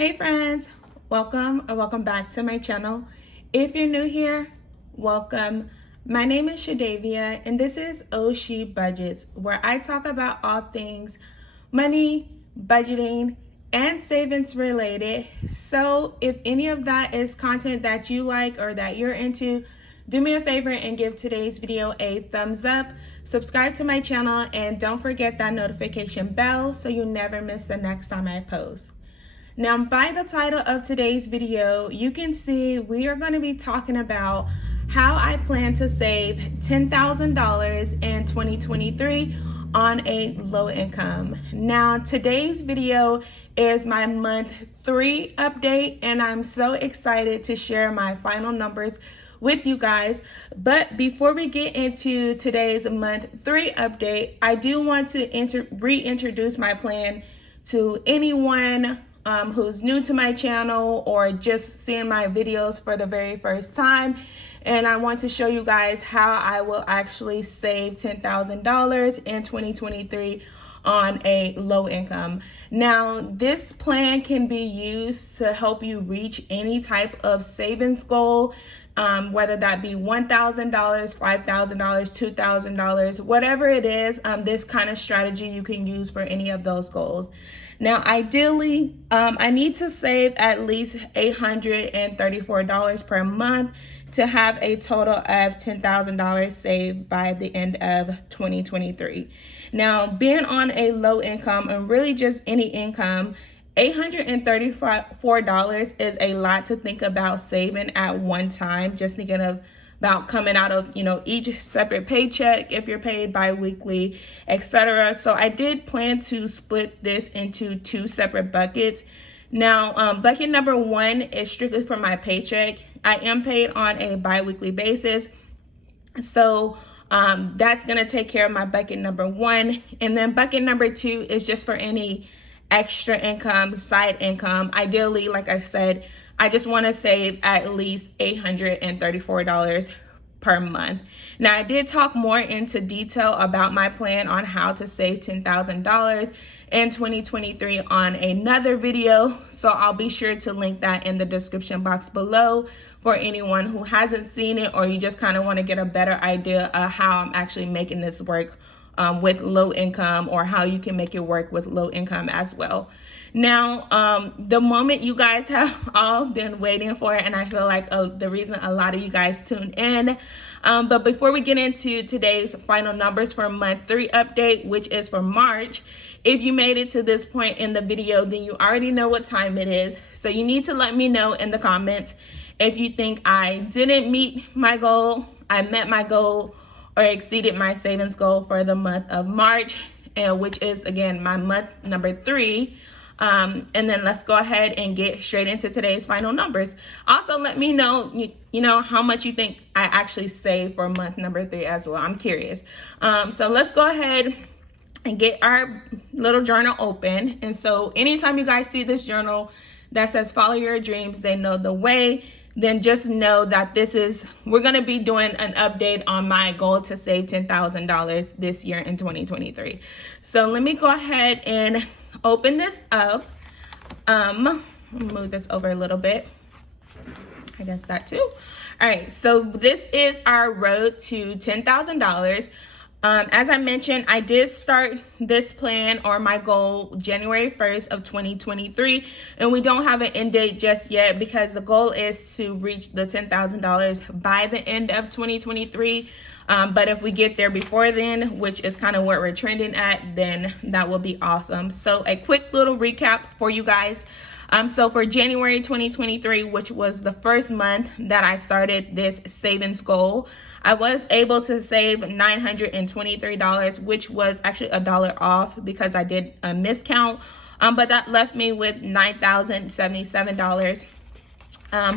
Hey friends, welcome or welcome back to my channel. If you're new here, welcome. My name is Shadavia and this is Oshi Budgets, where I talk about all things money, budgeting, and savings related. So if any of that is content that you like or that you're into, do me a favor and give today's video a thumbs up, subscribe to my channel, and don't forget that notification bell so you never miss the next time I post. Now, by the title of today's video, you can see we are going to be talking about how I plan to save $10,000 in 2023 on a low income. Now, today's video is my month 3 update, and I'm so excited to share my final numbers with you guys. But before we get into today's month 3 update, I do want to reintroduce my plan to anyone who's new to my channel or just seeing my videos for the very first time. And I want to show you guys how I will actually save $10,000 in 2023 on a low income. Now, this plan can be used to help you reach any type of savings goal, whether that be $1,000, $5,000, $2,000, whatever it is. This kind of strategy you can use for any of those goals. Now, ideally, I need to save at least $834 per month to have a total of $10,000 saved by the end of 2023. Now, being on a low income and really just any income, $834 is a lot to think about saving at one time, just thinking about coming out of, each separate paycheck if you're paid bi-weekly, etc. So I did plan to split this into 2 separate buckets. Now, bucket number 1 is strictly for my paycheck. I am paid on a bi-weekly basis. So that's gonna take care of my bucket number 1. And then bucket number 2 is just for any extra income, side income. Ideally, like I said, I just want to save at least $834 per month. Now, I did talk more into detail about my plan on how to save $10,000 in 2023 on another video, so I'll be sure to link that in the description box below for anyone who hasn't seen it, or you just kind of want to get a better idea of how I'm actually making this work with low income, or how you can make it work with low income as well. Now, the moment you guys have all been waiting for, and I feel like the reason a lot of you guys tuned in. But before we get into today's final numbers for month 3 update, which is for March, if you made it to this point in the video, then you already know what time it is. So you need to let me know in the comments if you think I didn't meet my goal, I met my goal, or exceeded my savings goal for the month of March, which is again my month number 3. And then let's go ahead and get straight into today's final numbers. Also, let me know, you know, how much you think I actually saved for month number 3 as well. I'm curious. So let's go ahead and get our little journal open. And so anytime you guys see this journal that says follow your dreams, they know the way, then just know that we're going to be doing an update on my goal to save $10,000 this year in 2023. So let me go ahead and open this up. Move this over a little bit. I guess that too. All right, so this is our road to $10,000. As I mentioned, I did start this plan or my goal January 1st of 2023, and we don't have an end date just yet because the goal is to reach the $10,000 by the end of 2023. But if we get there before then, which is kind of where we're trending at, then that will be awesome. So a quick little recap for you guys. So for January 2023, which was the first month that I started this savings goal, I was able to save $923, which was actually $1 off because I did a miscount. But that left me with $9,077.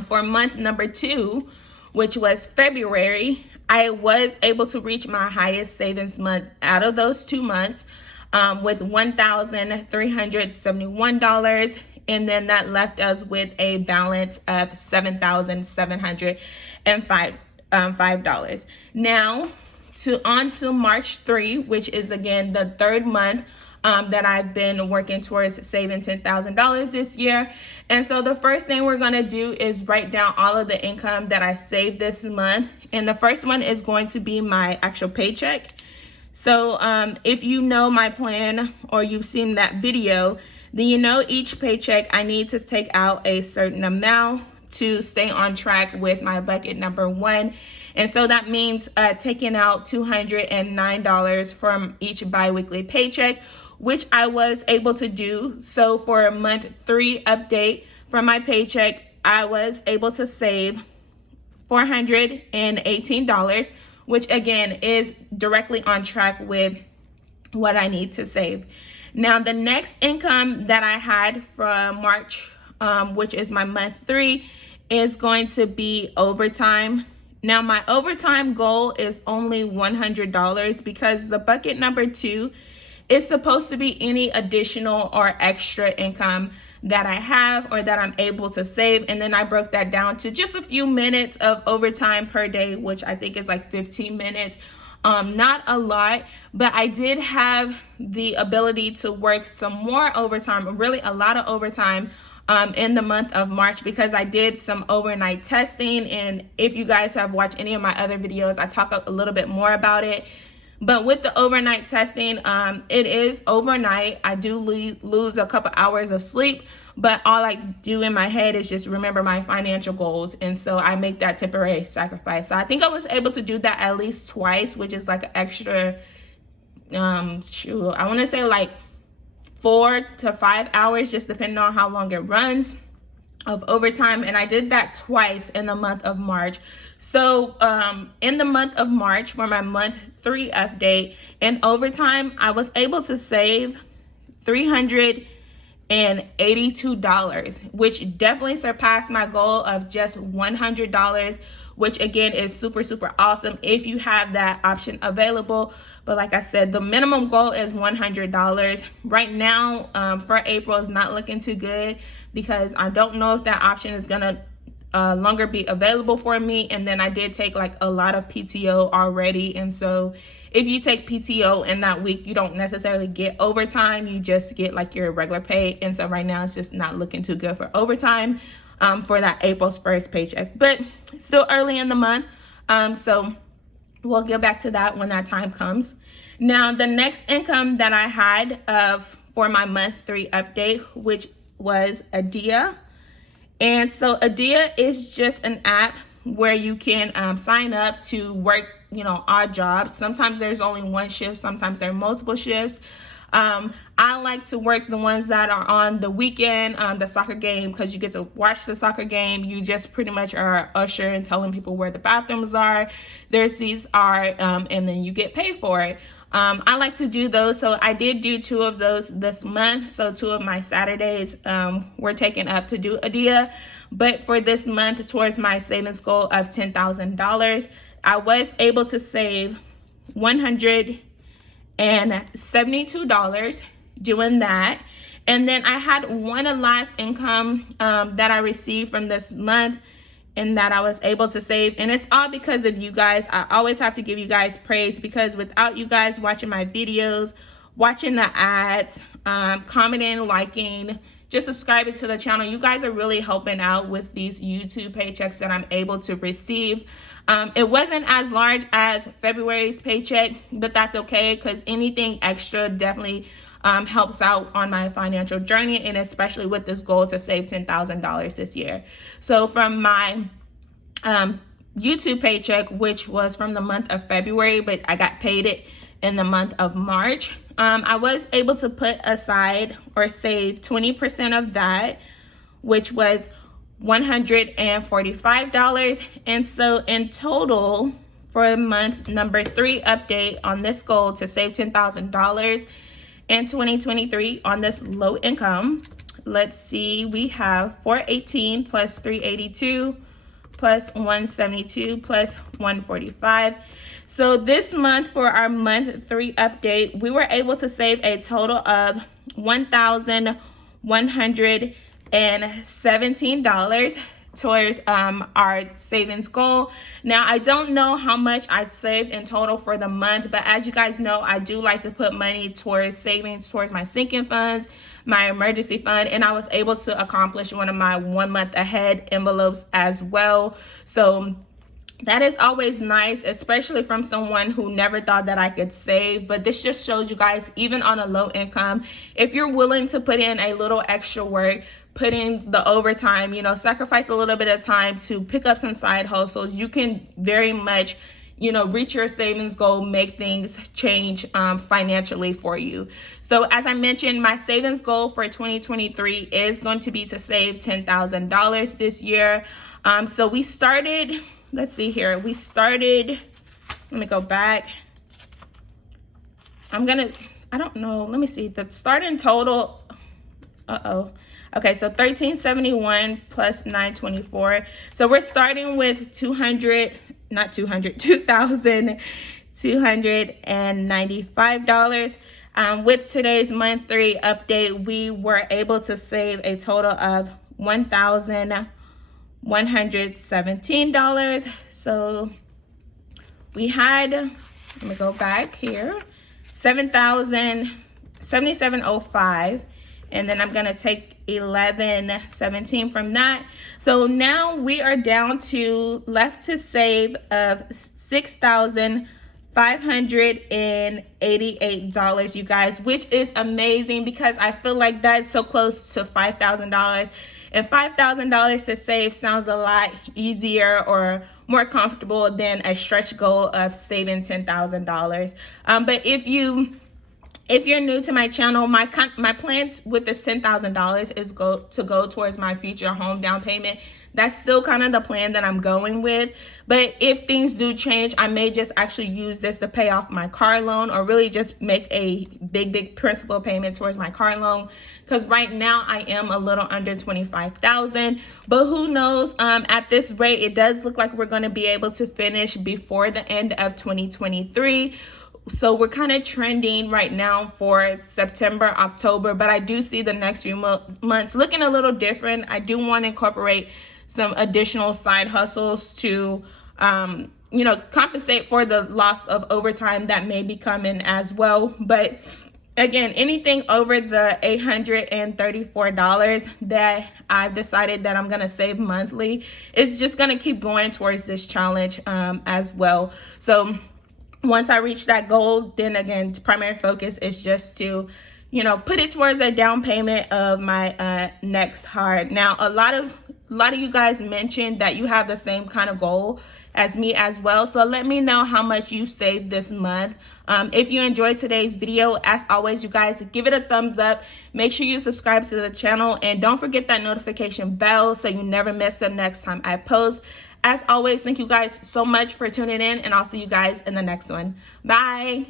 For month number 2, which was February, I was able to reach my highest savings month out of those 2 months with $1,371. And then that left us with a balance of $7,705. Now on to March 3, which is again the 3rd month that I've been working towards saving $10,000 this year. And so the first thing we're going to do is write down all of the income that I saved this month. And the first one is going to be my actual paycheck. So if you know my plan or you've seen that video, then you know each paycheck I need to take out a certain amount to stay on track with my bucket number 1. And so that means taking out $209 from each bi-weekly paycheck, which I was able to do. So for month 3 update from my paycheck, I was able to save $418, which again is directly on track with what I need to save. Now, the next income that I had from March, which is my month 3, is going to be overtime. Now, my overtime goal is only $100 because the bucket number 2 is supposed to be any additional or extra income that I have or that I'm able to save. And then I broke that down to just a few minutes of overtime per day, which I think is like 15 minutes. Not a lot, but I did have the ability to work some more overtime, really a lot of overtime in the month of March, because I did some overnight testing. And if you guys have watched any of my other videos, I talk a little bit more about it. But with the overnight testing, it is overnight. I do lose a couple hours of sleep, but all I do in my head is just remember my financial goals. And so I make that temporary sacrifice. So I think I was able to do that at least twice, which is like an extra, I want to say like 4 to 5 hours, just depending on how long it runs, of overtime. And I did that twice in the month of March. So in the month of March, for my month 3 update, in overtime, I was able to save $382, which definitely surpassed my goal of just $100, which again is super awesome if you have that option available. But like I said, the minimum goal is $100. Right now, for April is not looking too good because I don't know if that option is gonna longer be available for me. And then I did take like a lot of PTO already, and so if you take PTO in that week, you don't necessarily get overtime, you just get like your regular pay. And so right now it's just not looking too good for overtime for that April's 1st paycheck, but still early in the month, so we'll get back to that when that time comes. Now, the next income that I had for my month 3 update, which was Adia. And so Adia is just an app where you can sign up to work, odd jobs. Sometimes there's only one shift, sometimes there are multiple shifts. I like to work the ones that are on the weekend, the soccer game, because you get to watch the soccer game. You just pretty much are usher and telling people where the bathrooms are, their seats are, and then you get paid for it. I like to do those, so I did do 2 of those this month. So 2 of my Saturdays were taken up to do Adia. But for this month, towards my savings goal of $10,000, I was able to save $172 doing that. And then I had one last income that I received from this month and that I was able to save. And it's all because of you guys. I always have to give you guys praise, because without you guys watching my videos, watching the ads, commenting, liking, just subscribing to the channel, you guys are really helping out with these YouTube paychecks that I'm able to receive. It wasn't as large as February's paycheck, but that's okay, because anything extra definitely helps out on my financial journey, and especially with this goal to save $10,000 this year. So from my YouTube paycheck, which was from the month of February, but I got paid it in the month of March, I was able to put aside or save 20% of that, which was $145. And so in total, for month number 3 update on this goal to save $10,000 in 2023 on this low income, let's see, we have 418 plus 382 plus 172 plus 145. So this month, for our month 3 update, we were able to save a total of $1,117. towards our savings goal. Now, I don't know how much I saved in total for the month, but as you guys know, I do like to put money towards savings, towards my sinking funds, my emergency fund, and I was able to accomplish one of my 1 month ahead envelopes as well. So that is always nice, especially from someone who never thought that I could save. But this just shows you guys, even on a low income, if you're willing to put in a little extra work, put in the overtime, you know, sacrifice a little bit of time to pick up some side hustles, you can very much, you know, reach your savings goal, make things change financially for you. So as I mentioned, my savings goal for 2023 is going to be to save $10,000 this year. So we started, let's see here, we started, let me go back. I don't know, let me see, the starting total, okay, so 1371 plus 924. So we're starting with $2,295. With today's month 3 update, we were able to save a total of $1,117. So we had, let me go back here, $77.05, and then I'm gonna take $11.17 from that. So now we are down to left to save of $6,588, you guys, which is amazing because I feel like that's so close to $5,000. And $5,000 to save sounds a lot easier or more comfortable than a stretch goal of saving $10,000. But if you're new to my channel, my plan with this $10,000 is to go towards my future home down payment. That's still kind of the plan that I'm going with. But if things do change, I may just actually use this to pay off my car loan, or really just make a big principal payment towards my car loan. Because right now I am a little under $25,000, but who knows? At this rate, it does look like we're going to be able to finish before the end of 2023. So we're kind of trending right now for September, October, but I do see the next few months looking a little different. I do want to incorporate some additional side hustles to, you know, compensate for the loss of overtime that may be coming as well. But again, anything over the $834 that I've decided that I'm going to save monthly is just going to keep going towards this challenge as well. So once I reach that goal, then again, the primary focus is just to, you know, put it towards a down payment of my next hard. Now, a lot of you guys mentioned that you have the same kind of goal as me as well. So let me know how much you saved this month. If you enjoyed today's video, as always, you guys, give it a thumbs up. Make sure you subscribe to the channel, and don't forget that notification bell so you never miss the next time I post. As always, thank you guys so much for tuning in, and I'll see you guys in the next one. Bye.